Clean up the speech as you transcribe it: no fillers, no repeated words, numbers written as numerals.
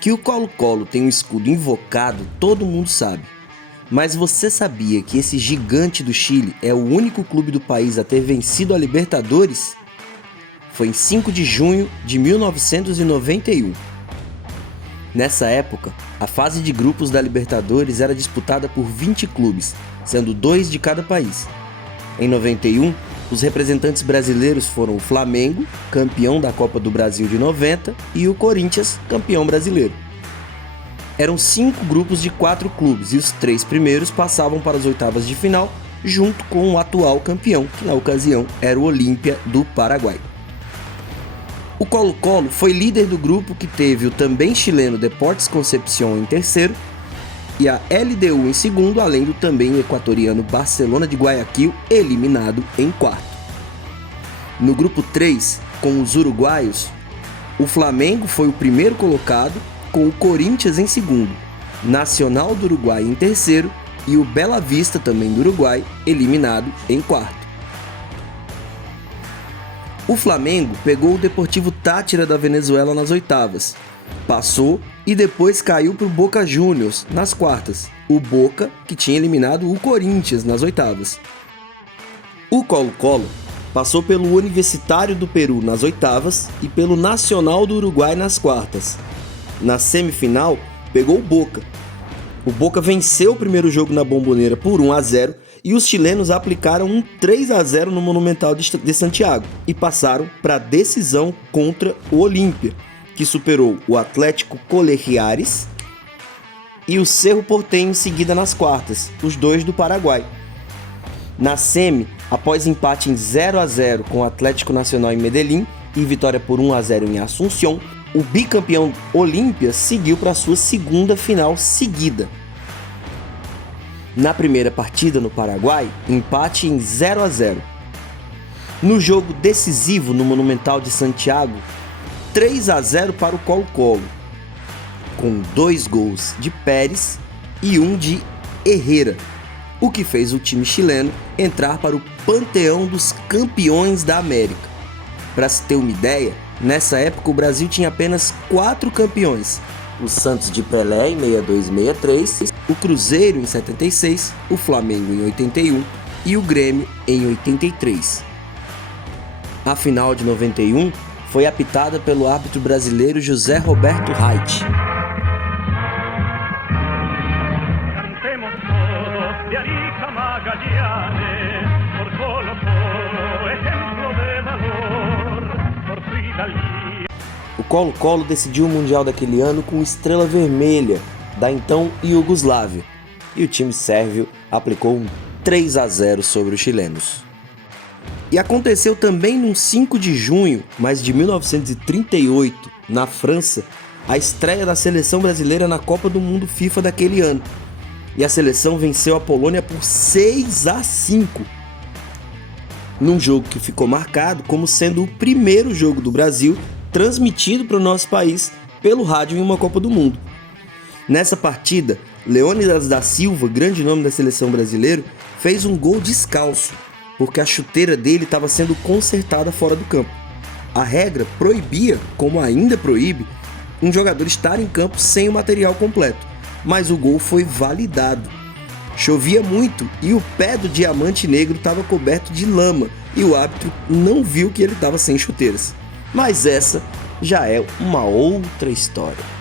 Que o Colo-Colo tem um escudo invocado, todo mundo sabe. Mas você sabia que esse gigante do Chile é o único clube do país a ter vencido a Libertadores? Foi em 5 de junho de 1991. Nessa época, a fase de grupos da Libertadores era disputada por 20 clubes, sendo 2 de cada país. Em 91, os representantes brasileiros foram o Flamengo, campeão da Copa do Brasil de 90, e o Corinthians, campeão brasileiro. Eram 5 grupos de 4 clubes e os 3 primeiros passavam para as oitavas de final, junto com o atual campeão, que na ocasião era o Olímpia do Paraguai. O Colo-Colo foi líder do grupo, que teve o também chileno Deportes Concepción em terceiro e a LDU em segundo, além do também equatoriano Barcelona de Guayaquil, eliminado em quarto. No grupo 3, com os uruguaios, o Flamengo foi o primeiro colocado, com o Corinthians em segundo, Nacional do Uruguai em terceiro e o Bela Vista, também do Uruguai, eliminado em quarto. O Flamengo pegou o Deportivo Táchira da Venezuela nas oitavas, passou e depois caiu para o Boca Juniors nas quartas, o Boca que tinha eliminado o Corinthians nas oitavas. O Colo-Colo passou pelo Universitário do Peru nas oitavas e pelo Nacional do Uruguai nas quartas. Na semifinal, pegou o Boca. O Boca venceu o primeiro jogo na Bombonera por 1-0 e os chilenos aplicaram um 3-0 no Monumental de Santiago e passaram para a decisão contra o Olímpia, que superou o Atlético Colegiares e o Cerro Porteño em seguida nas quartas, os dois do Paraguai. Na semi, após empate em 0-0 com o Atlético Nacional em Medellín e vitória por 1-0 em Asunción, o bicampeão Olímpia seguiu para sua segunda final seguida. Na primeira partida no Paraguai, empate em 0-0. No jogo decisivo no Monumental de Santiago, 3-0 para o Colo-Colo, com 2 gols de Pérez e 1 de Herrera, o que fez o time chileno entrar para o panteão dos campeões da América. Para se ter uma ideia, nessa época o Brasil tinha apenas 4 campeões: o Santos de Pelé em 62-63, o Cruzeiro em 76, o Flamengo em 81 e o Grêmio em 83. A final de 91 foi apitada pelo árbitro brasileiro José Roberto Reit. O Colo-Colo decidiu o Mundial daquele ano com Estrela Vermelha, da então Iugoslávia, e o time sérvio aplicou um 3-0 sobre os chilenos. E aconteceu também no 5 de junho, mas de 1938, na França, a estreia da seleção brasileira na Copa do Mundo FIFA daquele ano. E a seleção venceu a Polônia por 6-5, num jogo que ficou marcado como sendo o primeiro jogo do Brasil transmitido para o nosso país pelo rádio em uma Copa do Mundo. Nessa partida, Leônidas da Silva, grande nome da seleção brasileira, fez um gol descalço, porque a chuteira dele estava sendo consertada fora do campo. A regra proibia, como ainda proíbe, um jogador estar em campo sem o material completo, mas o gol foi validado. Chovia muito e o pé do Diamante Negro estava coberto de lama e o árbitro não viu que ele estava sem chuteiras. Mas essa já é uma outra história.